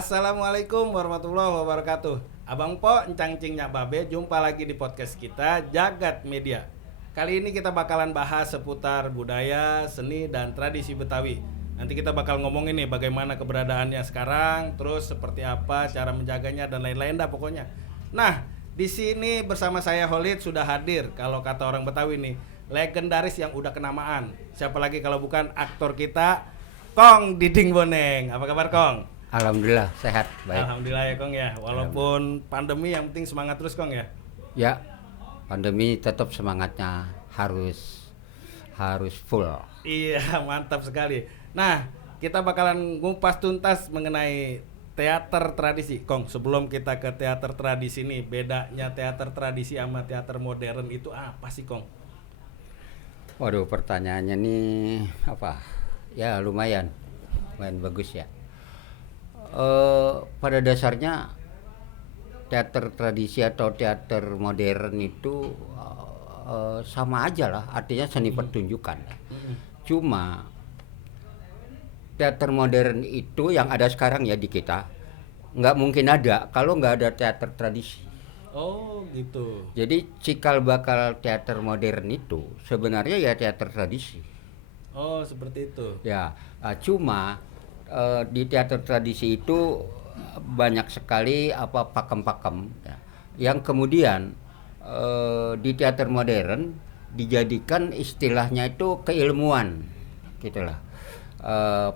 Assalamualaikum warahmatullahi wabarakatuh. Abang Po, Encang Cing Nyak Babe, jumpa lagi di podcast kita Jagat Media. Kali ini kita bakalan bahas seputar budaya, seni, dan tradisi Betawi. Nanti kita bakal ngomongin nih bagaimana keberadaannya sekarang, terus seperti apa cara menjaganya dan lain-lain dah pokoknya. Nah, di sini bersama saya Holid sudah hadir, kalau kata orang Betawi nih, legendaris yang udah kenamaan. Siapa lagi kalau bukan aktor kita, Kong Diding Boneng. Apa kabar Kong? Alhamdulillah sehat, baik. Alhamdulillah ya Kong ya. Walaupun pandemi yang penting semangat terus Kong ya. Ya, pandemi tetap semangatnya harus full. Iya, mantap sekali. Nah, kita bakalan ngupas tuntas mengenai teater tradisi. Kong, sebelum kita ke teater tradisi nih, bedanya teater tradisi sama teater modern itu apa sih Kong? Waduh, pertanyaannya nih apa? Ya lumayan bagus ya. Pada dasarnya teater tradisi atau teater modern itu sama aja lah, artinya seni pertunjukan. Cuma teater modern itu yang ada sekarang ya di kita nggak mungkin ada kalau nggak ada teater tradisi. Oh gitu. Jadi cikal bakal teater modern itu sebenarnya ya teater tradisi. Oh seperti itu. Ya, cuma di teater tradisi itu banyak sekali pakem-pakem ya, yang kemudian di teater modern dijadikan istilahnya itu keilmuan gitulah.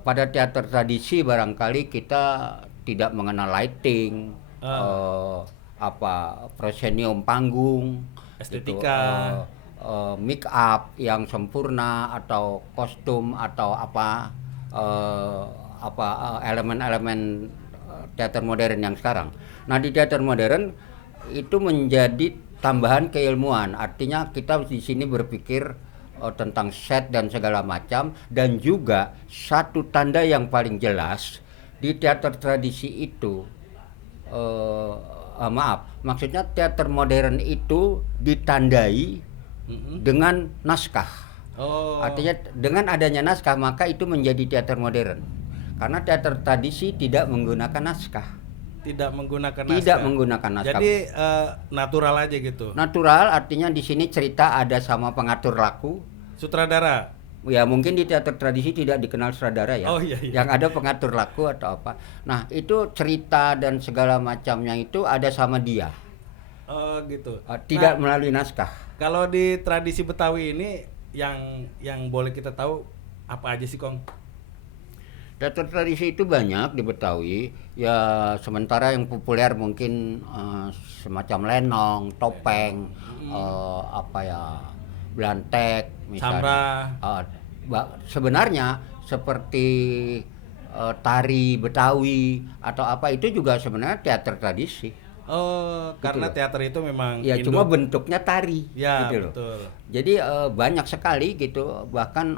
Pada teater tradisi barangkali kita tidak mengenal lighting, proscenium panggung, estetika, make up yang sempurna atau kostum atau elemen-elemen teater modern yang sekarang. Nah, di teater modern itu menjadi tambahan keilmuan. Artinya kita di sini berpikir tentang set dan segala macam, dan juga satu tanda yang paling jelas di teater tradisi itu maksudnya teater modern itu ditandai dengan naskah. Artinya dengan adanya naskah maka itu menjadi teater modern. Karena teater tradisi tidak menggunakan naskah. Tidak menggunakan naskah. Jadi natural aja gitu. Natural artinya di sini cerita ada sama pengatur laku, sutradara. Ya mungkin di teater tradisi tidak dikenal sutradara ya. Oh iya. Yang ada pengatur laku atau apa. Nah, itu cerita dan segala macamnya itu ada sama dia. Oh gitu. Tidak melalui naskah. Kalau di tradisi Betawi ini yang boleh kita tahu apa aja sih Kong? Teater tradisi itu banyak di Betawi. Ya sementara yang populer mungkin semacam lenong, topeng, belantek misalnya. Sebenarnya seperti tari Betawi atau apa itu juga sebenarnya teater tradisi. Karena gitu teater itu memang ya cuma bentuknya tari. Ya gitu betul. Jadi banyak sekali gitu, bahkan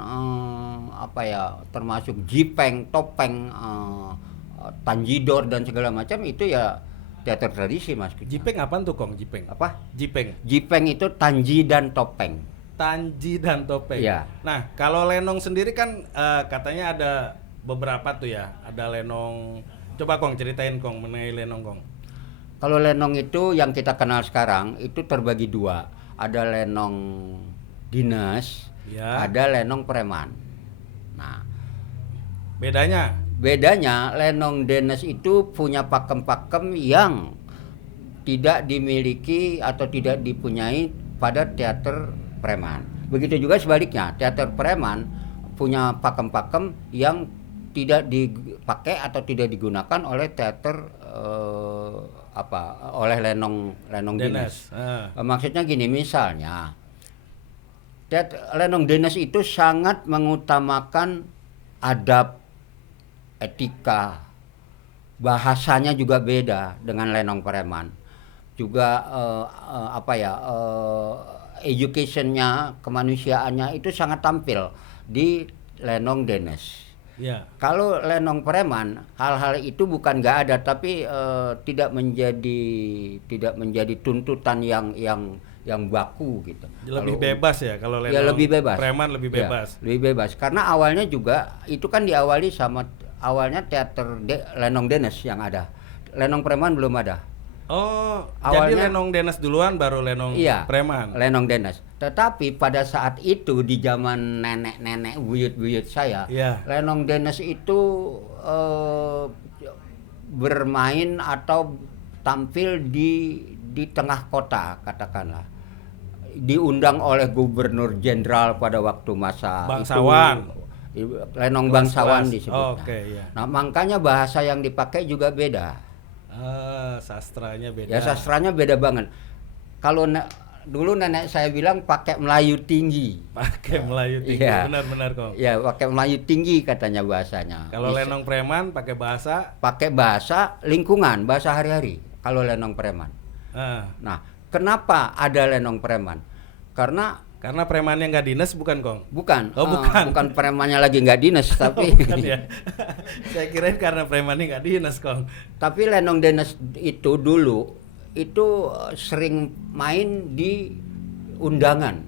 termasuk jipeng, topeng, tanjidor dan segala macam itu ya teater tradisi Mas. Jipeng apaan tuh Kong? Jipeng apa? Jipeng itu tanji dan topeng. Tanji dan topeng. Ya. Nah kalau lenong sendiri kan katanya ada beberapa tuh ya. Ada lenong. Coba Kong ceritain Kong mengenai lenong Kong. Kalau lenong itu yang kita kenal sekarang itu terbagi dua. Ada lenong dinas, ya. Ada lenong preman. Nah, bedanya lenong dinas itu punya pakem-pakem yang tidak dimiliki atau tidak dipunyai pada teater preman. Begitu juga sebaliknya, teater preman punya pakem-pakem yang tidak dipakai atau tidak digunakan oleh teater oleh lenong dinas. Maksudnya gini, misalnya lenong dinas itu sangat mengutamakan adab, etika, bahasanya juga beda dengan lenong preman. Juga educationnya, kemanusiaannya itu sangat tampil di lenong dinas. Ya. Kalau lenong preman, hal-hal itu bukan nggak ada, tapi tidak menjadi tuntutan yang baku gitu. Lebih bebas ya kalau lenong. Ya lebih bebas. Preman lebih bebas. Ya, lebih bebas. Karena awalnya juga itu kan diawali sama awalnya teater Lenong Dennes yang ada. Lenong Preman belum ada. Oh, Awalnya- jadi Lenong Dennes duluan baru Lenong Iya, Preman. Lenong Dennes. Tetapi pada saat itu di zaman nenek-nenek buyut-buyut saya, Iya. Lenong Dennes itu bermain atau tampil di tengah kota katakanlah. Diundang oleh gubernur jenderal pada waktu masa Bangsawan. itu. Lenong Kelas-kelas. bangsawan disebutnya. Oke, iya. Nah, makanya bahasa yang dipakai juga beda. Sastranya beda. Ya sastranya beda banget. Kalau dulu nenek saya bilang pakai Melayu tinggi. Pakai Melayu tinggi. Iya. Benar-benar kok. Ya pakai Melayu tinggi katanya bahasanya. Kalau Bisa- Lenong Preman pakai bahasa pakai bahasa lingkungan, bahasa hari-hari. Kalau Lenong Preman. ah, Nah, kenapa ada Lenong Preman? Karena karena premannya nggak dinas bukan, Kong? bukan, Oh, bukan. bukan premannya lagi nggak dinas, tapi Bukan ya. Saya kirain karena premannya nggak dinas, Kong. tapi Lenong Dennes itu dulu itu sering main di undangan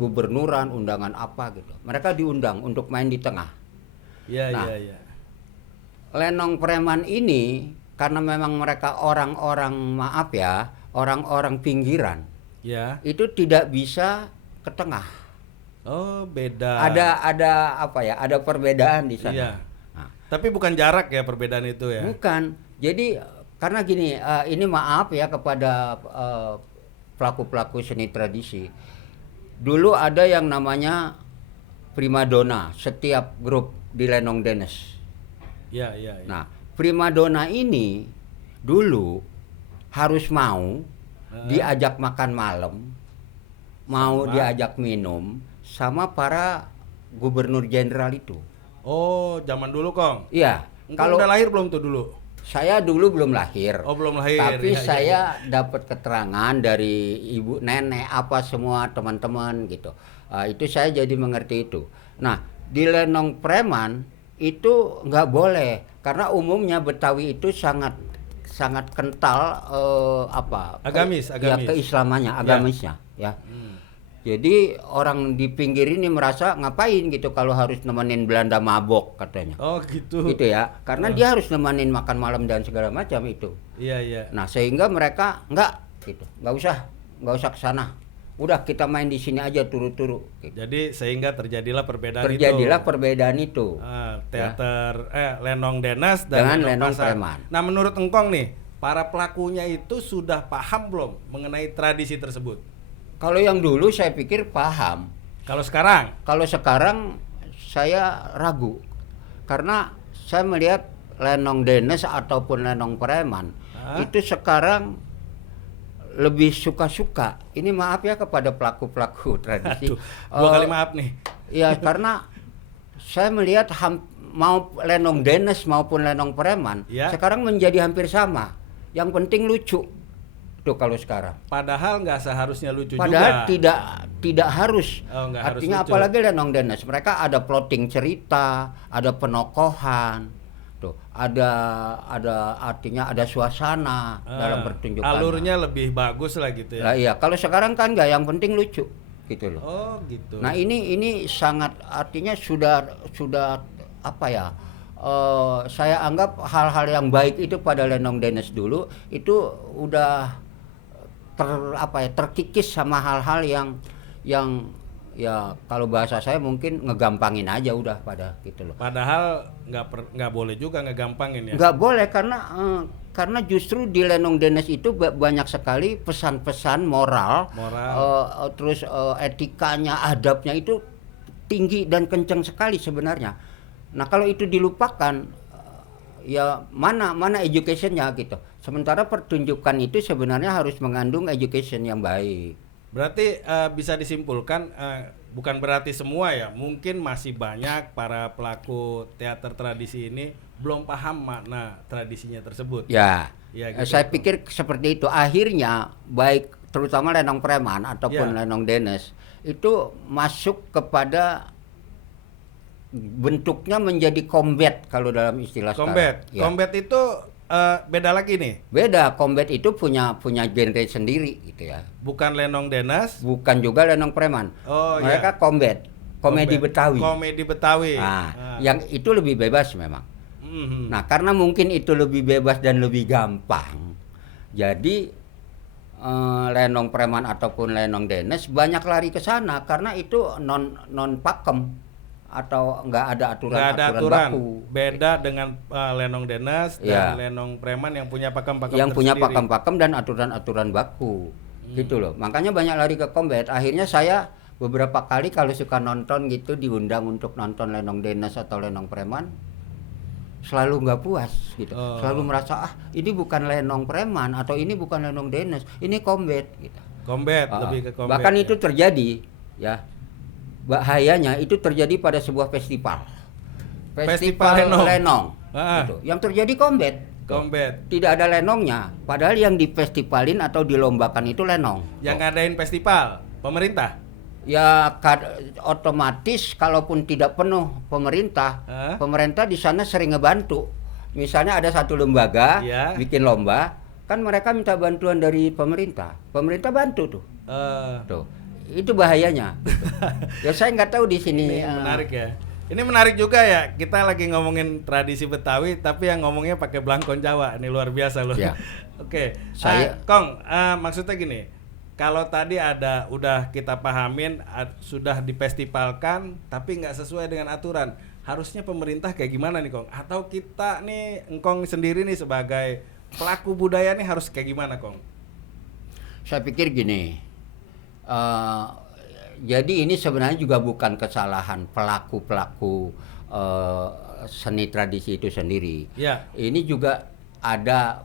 gubernuran, undangan apa gitu. Mereka diundang untuk main di tengah. Iya, Nah. iya, iya. Lenong Preman ini karena memang mereka orang-orang orang-orang pinggiran, Ya. itu tidak bisa ke tengah. Oh, beda. Ada apa ya? Ada perbedaan di sana. Iya. Nah, Tapi bukan jarak ya perbedaan itu ya. bukan. Jadi karena gini, ini maaf ya kepada pelaku-pelaku seni tradisi. Dulu ada yang namanya primadona setiap grup di Lenong Dennes. Iya, iya, iya. Nah, primadona ini dulu harus mau diajak makan malam, mau Sama? diajak minum sama para gubernur jenderal itu. Oh, zaman dulu, Kong. Iya, Engkau kalau udah lahir belum tuh dulu? saya dulu belum lahir. Oh, belum lahir. Tapi Iya, iya, saya dapat keterangan dari ibu, nenek, apa semua teman-teman gitu. Itu saya jadi mengerti itu. Nah, di Lenong Preman itu nggak boleh karena umumnya Betawi itu sangat kental Agamis. ya, keislamannya, agamisnya ya. Jadi orang di pinggir ini merasa ngapain gitu kalau harus nemenin Belanda mabok katanya. Oh, gitu. Gitu ya. Karena dia harus nemenin makan malam dan segala macam itu. Iya, iya. Nah, sehingga mereka enggak gitu. Enggak usah ke sana. Udah kita main di sini aja turu-turu gitu. Jadi sehingga terjadilah perbedaan Terjadilah itu. perbedaan itu. Teater Lenong Dennes Dengan dan Lenong Pasar. Preman. Nah, menurut Engkong nih, para pelakunya itu sudah paham belum mengenai tradisi tersebut? Kalau yang dulu saya pikir paham. Kalau sekarang? Kalau sekarang saya ragu. Karena saya melihat Lenong Dennes ataupun Lenong Preman itu sekarang lebih suka-suka. Ini maaf ya kepada pelaku-pelaku tradisi. Aduh, dua kali maaf nih. Ya karena saya melihat mau Lenong Dennes maupun Lenong Preman Ya. sekarang menjadi hampir sama. Yang penting lucu. Tuh kalau sekarang. Padahal nggak seharusnya lucu Padahal juga. tidak harus. Oh, nggak harus Artinya lucu. apalagi Lenong Dennes, mereka ada plotting cerita, ada penokohan. Tuh, ada artinya ada suasana dalam pertunjukan. Alurnya lebih bagus lah gitu ya. Lah iya, kalau sekarang kan nggak, yang penting lucu gitu loh. Oh, gitu. Nah, ini sangat artinya sudah apa ya? Saya anggap hal-hal yang baik itu pada Lenong Dennes dulu itu udah terkikis sama hal-hal yang ya kalau bahasa saya mungkin ngegampangin aja udah pada gitu loh. Padahal nggak boleh juga ngegampangin ya. Nggak boleh karena justru di Lenong Dennes itu banyak sekali pesan-pesan moral. Terus etikanya, adabnya itu tinggi dan kencang sekali sebenarnya. Nah, kalau itu dilupakan ya mana educationnya gitu. Sementara pertunjukan itu sebenarnya harus mengandung education yang baik. Berarti bisa disimpulkan bukan berarti semua ya, mungkin masih banyak para pelaku teater tradisi ini belum paham makna tradisinya tersebut. Ya, gitu. Saya pikir seperti itu. Akhirnya baik terutama Lenong Preman ataupun Lenong Dennes itu masuk kepada bentuknya menjadi combat kalau dalam istilah Combat. sekarang. Ya. Combat itu beda lagi nih. Beda, combat itu punya genre sendiri gitu ya. Bukan Lenong Dennes, Bukan juga Lenong Preman. Oh, mereka combat, komedi Betawi. Komedi Betawi. Nah, yang itu lebih bebas memang. Nah, karena mungkin itu lebih bebas dan lebih gampang, jadi lenong preman ataupun lenong denes banyak lari ke sana karena itu non pakem atau nggak ada Nggak ada aturan aturan. baku. Beda dengan lenong denes dan lenong preman yang punya pakem-pakem Yang punya tersendiri. pakem-pakem dan aturan-aturan baku. Gitu loh. Makanya banyak lari ke combat. Akhirnya saya beberapa kali kalau suka nonton gitu diundang untuk nonton lenong denes atau lenong preman, selalu nggak puas gitu. Selalu merasa ini bukan lenong preman atau ini bukan lenong denes, ini combat gitu. Combat, lebih ke combat. Bahkan ya. itu terjadi ya. Bahayanya itu terjadi pada sebuah festival. Festival lenong. Gitu. Yang terjadi combat. Combat. Tidak ada lenongnya, padahal yang difestivalin atau dilombakan itu lenong. Yang ngadain festival pemerintah. Ya otomatis kalaupun tidak penuh pemerintah, pemerintah di sana sering ngebantu. Misalnya ada satu lembaga bikin lomba, kan mereka minta bantuan dari pemerintah. Pemerintah bantu tuh. Tuh. Itu bahayanya. Ya saya nggak tahu di sini. Ini menarik ya. Ini menarik juga ya. Kita lagi ngomongin tradisi Betawi, tapi yang ngomongnya pakai belangkon Jawa. Ini luar biasa loh. Ya. Oke. Saya Kong, maksudnya gini. Kalau tadi udah kita pahamin sudah difestivalkan tapi nggak sesuai dengan aturan, harusnya pemerintah kayak gimana nih Kong? Atau kita nih Engkong sendiri nih sebagai pelaku budaya nih harus kayak gimana Kong? Saya pikir gini, jadi ini sebenarnya juga bukan kesalahan pelaku-pelaku seni tradisi itu sendiri. Ya. Ini juga ada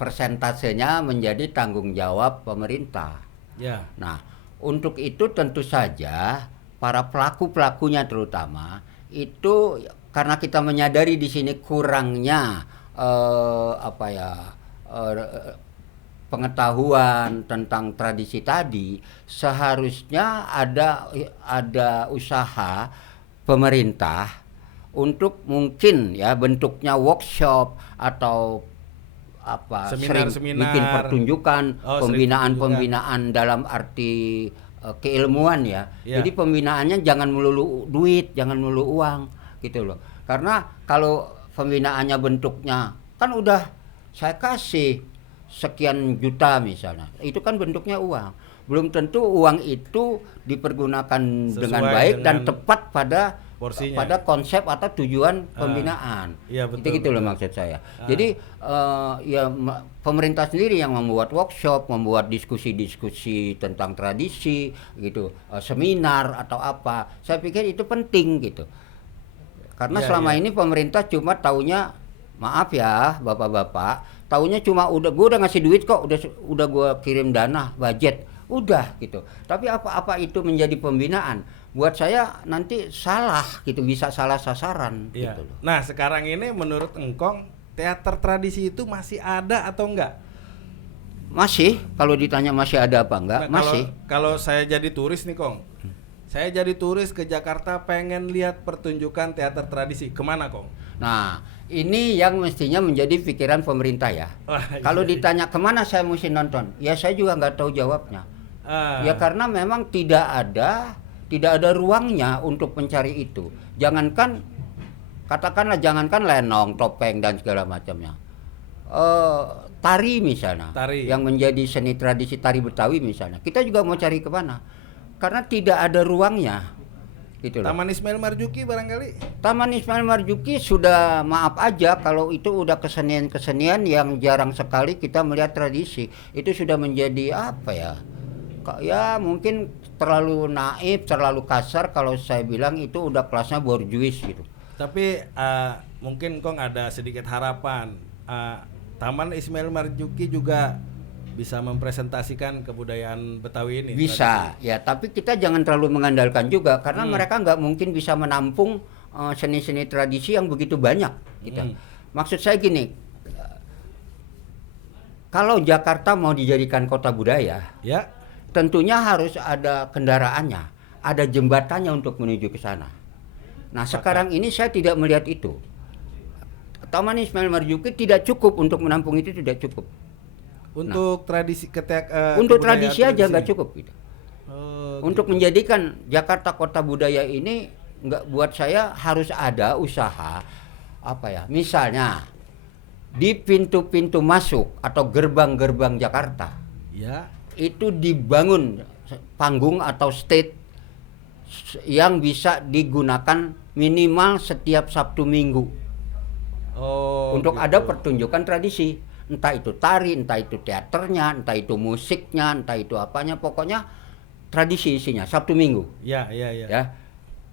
persentasenya menjadi tanggung jawab pemerintah. Ya. Nah, untuk itu tentu saja para pelaku-pelakunya terutama itu karena kita menyadari di sini kurangnya pengetahuan tentang tradisi tadi, seharusnya ada usaha pemerintah untuk mungkin ya bentuknya workshop atau Seminar, bikin pertunjukan, pembinaan dalam arti keilmuan ya. Jadi pembinaannya jangan melulu duit, jangan melulu uang gitu loh. Karena kalau pembinaannya bentuknya kan udah saya kasih sekian juta misalnya, itu kan bentuknya uang. Belum tentu uang itu dipergunakan dengan baik dan tepat pada porsinya, pada konsep atau tujuan pembinaan. Iya, betul, itu gitu loh maksud saya. Jadi ya pemerintah sendiri yang membuat workshop, membuat diskusi-diskusi tentang tradisi gitu, seminar atau apa. Saya pikir itu penting gitu. Karena selama ini pemerintah cuma taunya, maaf ya bapak-bapak, taunya cuma gue udah ngasih duit kok, udah gue kirim dana, budget, udah gitu. Tapi apa itu menjadi pembinaan? Buat saya nanti salah gitu, bisa salah sasaran gitu loh. Nah, sekarang ini menurut Engkong teater tradisi itu masih ada atau enggak? Masih, kalau ditanya masih ada apa enggak? Nah, masih. Kalau saya jadi turis nih Kong. Saya jadi turis ke Jakarta pengen lihat pertunjukan teater tradisi. Kemana Kong? Nah, ini yang mestinya menjadi pikiran pemerintah ya. Kalau ditanya kemana saya mesti nonton, ya saya juga nggak tahu jawabnya. Ya karena memang tidak ada ruangnya untuk mencari itu. Katakanlah jangankan lenong, topeng dan segala macamnya. Tari misalnya, yang menjadi seni tradisi tari Betawi misalnya, kita juga mau cari kemana? Karena tidak ada ruangnya. Gitu loh. Taman Ismail Marzuki barangkali? Taman Ismail Marzuki sudah maaf aja kalau itu udah kesenian-kesenian yang jarang sekali kita melihat tradisi. Itu sudah menjadi apa ya? Ya mungkin terlalu naif, terlalu kasar kalau saya bilang itu udah kelasnya borjuis gitu. Tapi mungkin Kong ada sedikit harapan. Taman Ismail Marzuki juga bisa mempresentasikan kebudayaan Betawi ini. Bisa, tradisi. Ya. Tapi kita jangan terlalu mengandalkan juga karena mereka nggak mungkin bisa menampung seni-seni tradisi yang begitu banyak. Gitu. Maksud saya gini, kalau Jakarta mau dijadikan kota budaya, ya, tentunya harus ada kendaraannya, ada jembatannya untuk menuju ke sana. Nah, sekarang ini saya tidak melihat itu. Taman Ismail Marzuki tidak cukup untuk menampung itu, tidak cukup. Untuk tradisi untuk tradisi aja nggak cukup gitu. Untuk menjadikan Jakarta kota budaya ini nggak, buat saya harus ada usaha apa ya? Misalnya di pintu-pintu masuk atau gerbang-gerbang Jakarta, Ya. itu dibangun panggung atau stage yang bisa digunakan minimal setiap Sabtu Minggu Oh. untuk gitu. ada pertunjukan tradisi, entah itu tari, entah itu teaternya, entah itu musiknya, entah itu apanya, pokoknya tradisi isinya Sabtu Minggu. Ya. Ya,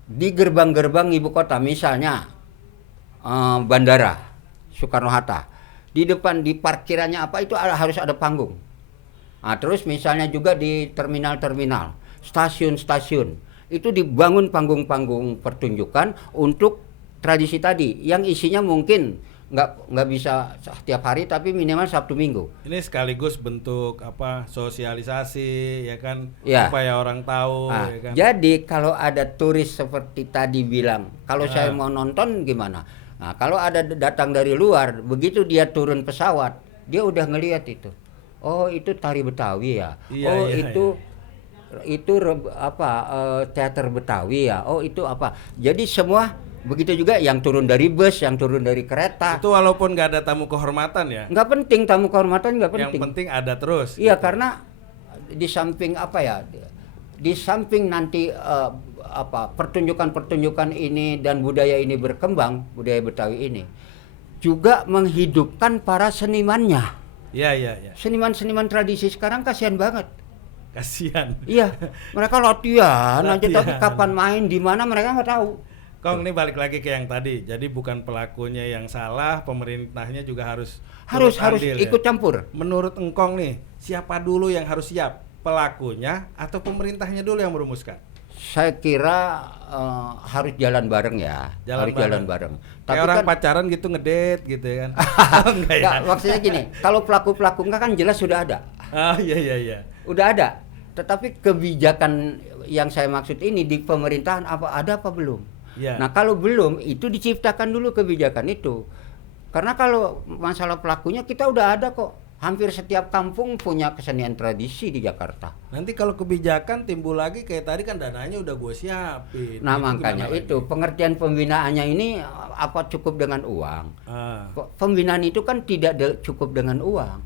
di gerbang-gerbang ibu kota, misalnya bandara Soekarno-Hatta, di depan di parkirannya apa itu harus ada panggung. Nah, terus misalnya juga di terminal-terminal, stasiun-stasiun, itu dibangun panggung-panggung pertunjukan untuk tradisi tadi, yang isinya mungkin nggak bisa setiap hari, tapi minimal Sabtu Minggu. Ini sekaligus bentuk apa sosialisasi ya kan, Ya. supaya orang tahu Nah, ya kan. jadi kalau ada turis seperti tadi bilang, kalau saya Ah. mau nonton gimana? Nah, kalau ada datang dari luar, begitu dia turun pesawat, dia udah ngelihat itu. Oh, itu tari Betawi ya. Iya, Oh, iya, itu teater Betawi ya. Oh, itu apa? Jadi semua begitu juga yang turun dari bus, yang turun dari kereta. Itu walaupun nggak ada tamu kehormatan ya. Nggak penting, tamu kehormatan nggak Yang penting. penting ada terus. Iya, gitu. karena di samping apa ya? Di samping nanti pertunjukan-pertunjukan ini dan budaya ini berkembang, budaya Betawi ini juga menghidupkan para senimannya. Iya. Seniman-seniman tradisi sekarang kasihan banget. Kasihan. Iya, mereka latihan aja, tapi Latihan. kapan main di mana mereka nggak tahu. Kong, ini balik lagi ke yang tadi. Jadi bukan pelakunya yang salah, pemerintahnya juga harus Harus turut andil, ikut ya. campur. Menurut Engkong nih, siapa dulu yang harus siap? Pelakunya atau pemerintahnya dulu yang merumuskan? Saya kira harus jalan bareng ya, Jalan harus bareng. jalan bareng. Kayak orang pacaran gitu, ngedate gitu kan. Oh, enggak ya? Nggak, maksudnya gini, kalau pelaku-pelaku kan jelas sudah ada. Ah, iya. Udah ada. Tetapi kebijakan yang saya maksud ini di pemerintahan ada apa belum? Iya. Nah, kalau belum, itu diciptakan dulu kebijakan itu. Karena kalau masalah pelakunya kita udah ada kok. Hampir setiap kampung punya kesenian tradisi di Jakarta. Nanti kalau kebijakan timbul lagi kayak tadi kan dananya udah gue siapin. Nah, Itu makanya gimana itu lagi? pengertian pembinaannya ini apa cukup dengan uang? Ah. Pembinaan itu kan tidak cukup dengan uang.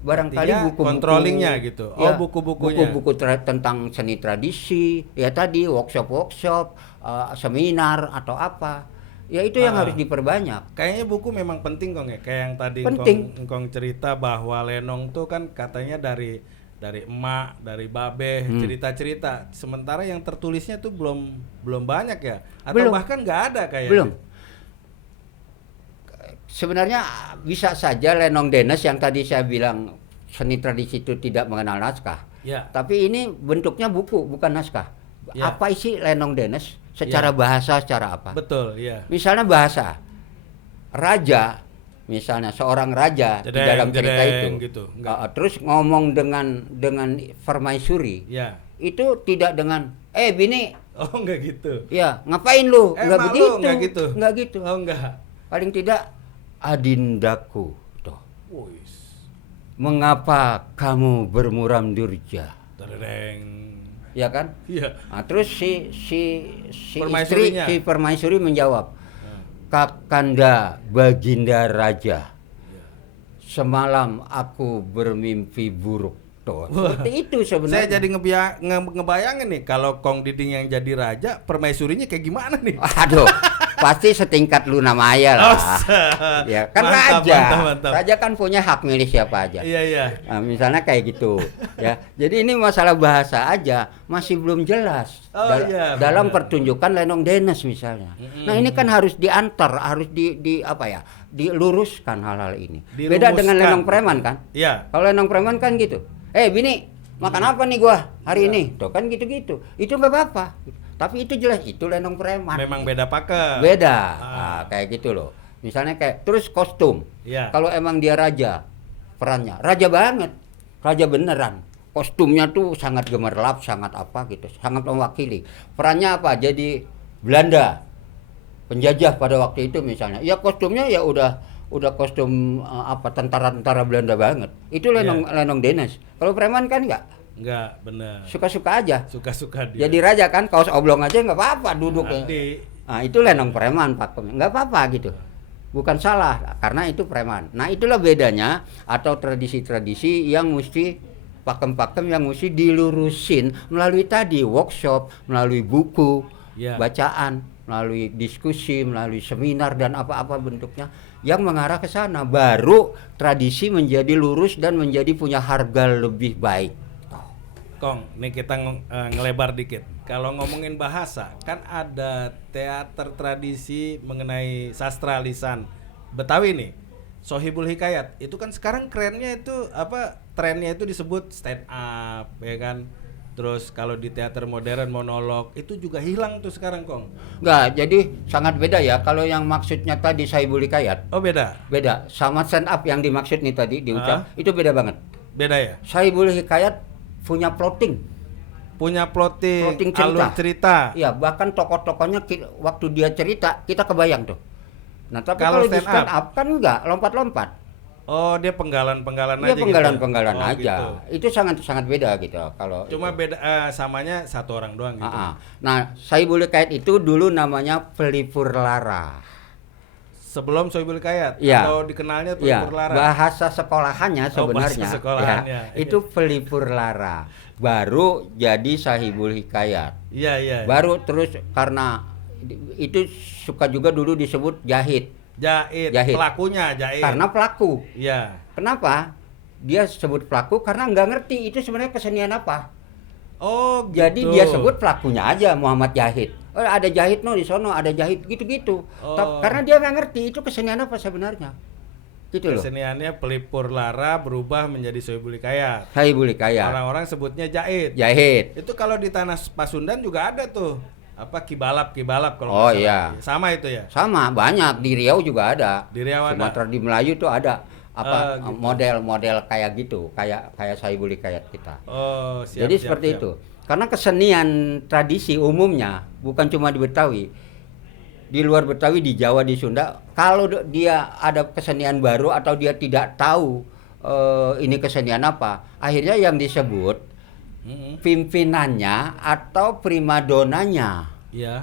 Barangkali Artinya buku-buku controllingnya gitu. Oh, ya, buku-bukunya. buku-buku tentang seni tradisi, ya tadi workshop, seminar atau apa. Ya itu yang Ah. harus diperbanyak. Kayaknya buku memang penting Kong ya. Kayak yang tadi Penting. Engkong cerita bahwa Lenong tuh kan katanya dari emak, dari babe, cerita-cerita. Sementara yang tertulisnya tuh belum banyak ya. Atau Belum. bahkan nggak ada kayaknya. Belum. Sebenarnya bisa saja Lenong Dennes yang tadi saya bilang seni tradisi itu tidak mengenal naskah. Ya. Tapi ini bentuknya buku, bukan naskah. Ya. Apa isi Lenong Dennes? Secara Ya. bahasa, secara apa? Betul, iya. Misalnya bahasa raja, misalnya seorang raja di dalam cerita itu, gitu. Enggak. terus ngomong dengan permaisuri, Ya. itu tidak dengan bini, Oh, enggak gitu. ya ngapain lu? Nggak Mak lu begitu, enggak gitu. nggak gitu. Oh, enggak. Paling tidak adindaku, tuh. Wis. Mengapa kamu bermuram durja? Tereng. Ya kan? Iya. Nah, terus si istri, Permaisurinya. si permaisuri menjawab, Kakanda Baginda Raja, semalam aku bermimpi buruk. Tuh, seperti itu sebenarnya. Saya jadi ngebayangin nih kalau Kong Diding yang jadi raja, permaisurinya kayak gimana nih? Aduh, pasti setingkat Luna Maya lah. Oh, set. Ya kan Mantap, raja. mantap. Raja kan punya hak milih siapa aja. Iya. Nah, misalnya kayak gitu, ya. Jadi ini masalah bahasa aja masih belum jelas. Oh, iya, Dalam benar. pertunjukan Lenong Dennes misalnya. Nah, ini kan harus diantar, harus di apa ya? Diluruskan hal-hal ini. Beda dengan Dirumuskan. Lenong Preman kan? Iya. Kalau Lenong Preman kan gitu. Bini, makan apa nih gua hari ini? Tuh kan gitu-gitu. Itu nggak apa-apa. Tapi itu jelas itu Lenong Preman. Memang beda pakem. Beda. Ah. Nah, kayak gitu loh. Misalnya kayak terus kostum. Iya. Kalau emang dia raja, perannya raja banget. Raja beneran. Kostumnya tuh sangat gemerlap, sangat apa gitu, sangat mewakili. Perannya apa? Jadi Belanda. Penjajah pada waktu itu misalnya. Ya kostumnya ya udah kostum tentara-tentara Belanda banget. Itu Lenong Dennes. Kalau preman kan Enggak, benar. suka-suka aja. Suka-suka dia. Jadi raja kan kaos oblong aja nggak apa-apa duduk. Nanti. Nah, itu Lenong Preman pakem. Nggak apa-apa gitu. bukan salah karena itu preman. Nah itulah bedanya atau tradisi-tradisi yang mesti pakem-pakem yang mesti dilurusin melalui tadi workshop, melalui buku, bacaan, melalui diskusi, melalui seminar dan apa-apa bentuknya yang mengarah ke sana. Baru tradisi menjadi lurus dan menjadi punya harga lebih baik. Kong, nih kita ngelebar dikit. Kalau ngomongin bahasa, kan ada teater tradisi mengenai sastra lisan Betawi nih. Sohibul Hikayat. Itu kan sekarang kerennya itu trennya itu disebut stand up, ya kan? Terus kalau di teater modern monolog itu juga hilang tuh sekarang, Kong. Enggak, jadi sangat beda ya. Kalau yang maksudnya tadi Sohibul Hikayat. Oh, beda. Beda sama stand up yang dimaksud nih tadi diucap, itu beda banget. Beda ya? Sohibul Hikayat punya plotting alur cerita. Iya, bahkan tokoh-tokohnya waktu dia cerita kita kebayang tuh. Nah, tapi kalau di stand up kan enggak lompat-lompat. Oh, dia penggalan-penggalan aja. Iya, penggalan-penggalan gitu. aja. Gitu. Itu sangat beda gitu kalau cuma itu. beda samanya satu orang doang gitu. Nah, Sohibul Hikayat itu dulu namanya Pelipur Lara. Sebelum Sohibul Hikayat atau dikenalnya Pelipur Lara. Bahasa sekolahannya sebenarnya. Bahasa sekolahannya. Itu Pelipur Lara. Baru jadi Sohibul Hikayat. Iya. Baru terus karena itu suka juga dulu disebut jahit. Pelakunya jahit. Karena pelaku. Iya. Kenapa? Dia sebut pelaku karena nggak ngerti itu sebenarnya kesenian apa. Oh, gitu. Jadi dia sebut pelakunya aja Muhammad Jahit. Oh, ada jahit di sono, ada jahit gitu-gitu. Karena dia nggak ngerti itu kesenian apa sebenarnya. Gitu loh. Keseniannya Pelipur Lara berubah menjadi Sohibul Hikayat. Sohibul Hikayat. Orang-orang sebutnya jahit. Itu kalau di tanah Pasundan juga ada tuh. Kibalap kalau nggak salah. Iya. Sama itu ya? Sama, banyak. Di Riau juga ada. Di Riau ada. Sumatera, di Melayu tuh ada gitu. model-model kayak gitu, kayak Sohibul Hikayat kita. Oh, siap. Jadi seperti itu. Karena kesenian tradisi umumnya bukan cuma di Betawi. Di luar Betawi, di Jawa, di Sunda, kalau dia ada kesenian baru atau dia tidak tahu ini kesenian apa, akhirnya yang disebut pimpinannya atau primadonanya. Iya.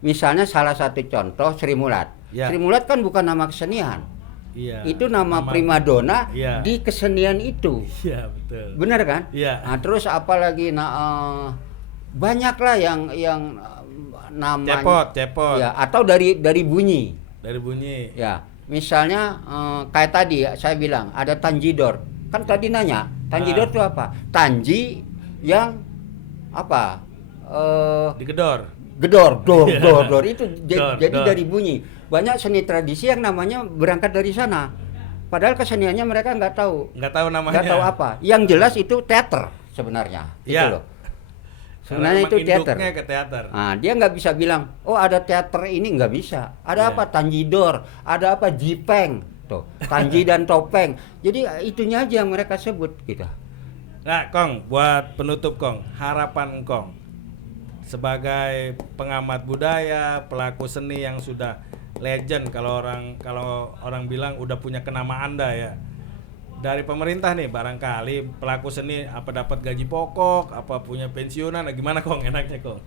Misalnya salah satu contoh Sri Mulat. Ya. Sri Mulat kan bukan nama kesenian. Iya. Itu nama primadona ya. Di kesenian itu. Iya, betul. Benar kan? Iya. Nah, terus apalagi banyaklah yang namanya cepot. Ya, atau dari bunyi. Dari bunyi. Ya. Misalnya kayak tadi saya bilang ada tanjidor. Kan tadi nanya, tanjidor itu apa? Tanji yang apa? Digedor. Dor itu jadi dor. dari bunyi. Banyak seni tradisi yang namanya berangkat dari sana. Padahal keseniannya mereka nggak tahu namanya. Nggak tahu apa. Yang jelas itu teater sebenarnya. Itu loh. Sebenarnya itu teater. Ke teater. Nah, dia nggak bisa bilang, oh ada teater ini, nggak bisa. Ada apa? Tanjidor, ada apa? Jipeng, tuh. Tanji dan topeng. Jadi itunya aja yang mereka sebut gitu. Nah, Kong, buat penutup Kong, harapan Kong sebagai pengamat budaya, pelaku seni yang sudah legend kalau orang bilang udah punya kenamaan Anda ya. Dari pemerintah nih barangkali pelaku seni apa dapat gaji pokok, apa punya pensiunan, gimana Kong enaknya Kong?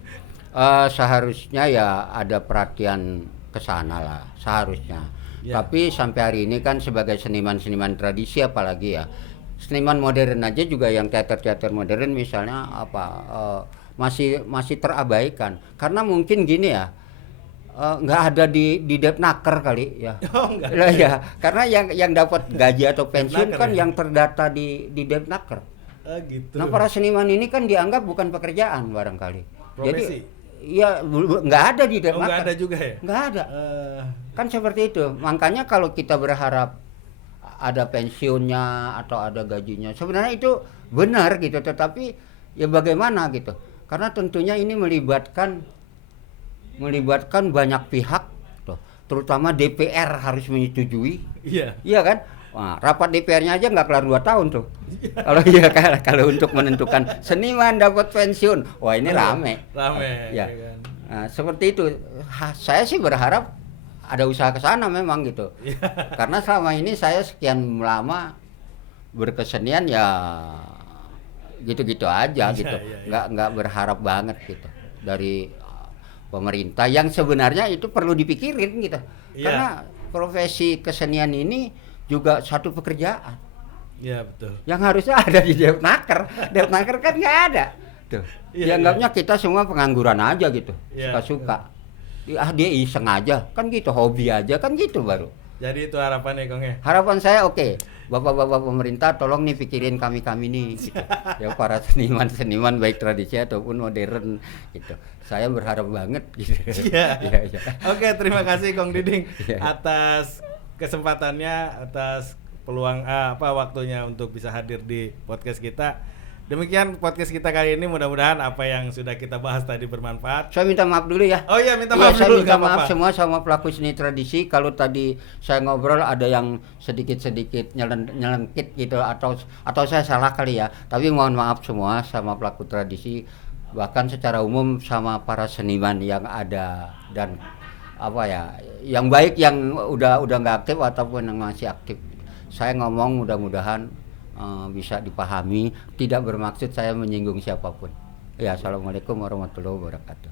Seharusnya ya ada perhatian ke sana lah, seharusnya. Ya. Tapi sampai hari ini kan sebagai seniman tradisi apalagi ya. Seniman modern aja juga yang teater modern misalnya masih terabaikan. Karena mungkin gini ya. Nggak ada di Depnaker kali ya. Oh, enggak. Ya, karena yang dapat gaji atau pensiun kan yang terdata di Depnaker. Gitu. Nah, para seniman ini kan dianggap bukan pekerjaan barangkali. Profesi. Jadi ya nggak ada di Depnaker. Nggak ada juga ya? Nggak ada. Kan seperti itu. Makanya kalau kita berharap ada pensiunnya atau ada gajinya, sebenarnya itu benar gitu. Tetapi ya bagaimana gitu? Karena tentunya ini melibatkan banyak pihak, terutama DPR harus menyetujui. Iya. Iya kan? Wah, rapat DPR-nya aja nggak kelar 2 tahun tuh. Kalau untuk menentukan seniman dapat pensiun, wah ini rame. Ya. Kan? Nah, seperti itu. Saya sih berharap ada usaha ke sana memang gitu. Karena selama ini saya sekian lama berkesenian ya gitu-gitu aja gitu. Nggak berharap banget gitu dari pemerintah yang sebenarnya itu perlu dipikirin gitu. Karena profesi kesenian ini juga satu pekerjaan. Iya betul. Yang harusnya ada di Depnaker. Depnaker kan nggak ada. Tuh. Iya, Dianggapnya kita semua pengangguran aja gitu. Iya, Suka-suka. Dia iseng aja. Kan gitu, hobi aja. Kan gitu baru. Jadi itu harapannya Kong ya. Harapan saya oke. Bapak-bapak pemerintah tolong nih pikirin kami-kami nih gitu. Ya para seniman-seniman baik tradisi ataupun modern gitu. Saya berharap banget gitu. Iya. Iya, iya. Oke, terima kasih Kong Diding Iya. atas kesempatannya, atas peluang waktunya untuk bisa hadir di podcast kita. Demikian podcast kita kali ini, mudah-mudahan apa yang sudah kita bahas tadi bermanfaat. Saya minta maaf dulu ya. Oh iya, minta Iya, maaf saya dulu, minta nggak maaf apa-apa. semua sama pelaku seni tradisi kalau tadi saya ngobrol ada yang sedikit-sedikit nyelengkit gitu atau saya salah kali ya. Tapi mohon maaf semua sama pelaku tradisi, bahkan secara umum sama para seniman yang ada dan apa ya, yang baik yang udah nggak aktif ataupun yang masih aktif. Saya ngomong mudah-mudahan bisa dipahami, tidak bermaksud saya menyinggung siapapun. Ya, assalamualaikum warahmatullahi wabarakatuh.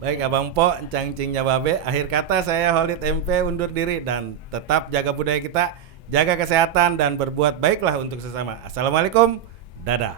Baik Abang Po, Encang Cingnya Babe. Akhir kata saya Holid MP undur diri dan tetap jaga budaya kita, jaga kesehatan dan berbuat baiklah untuk sesama. Assalamualaikum, dadah.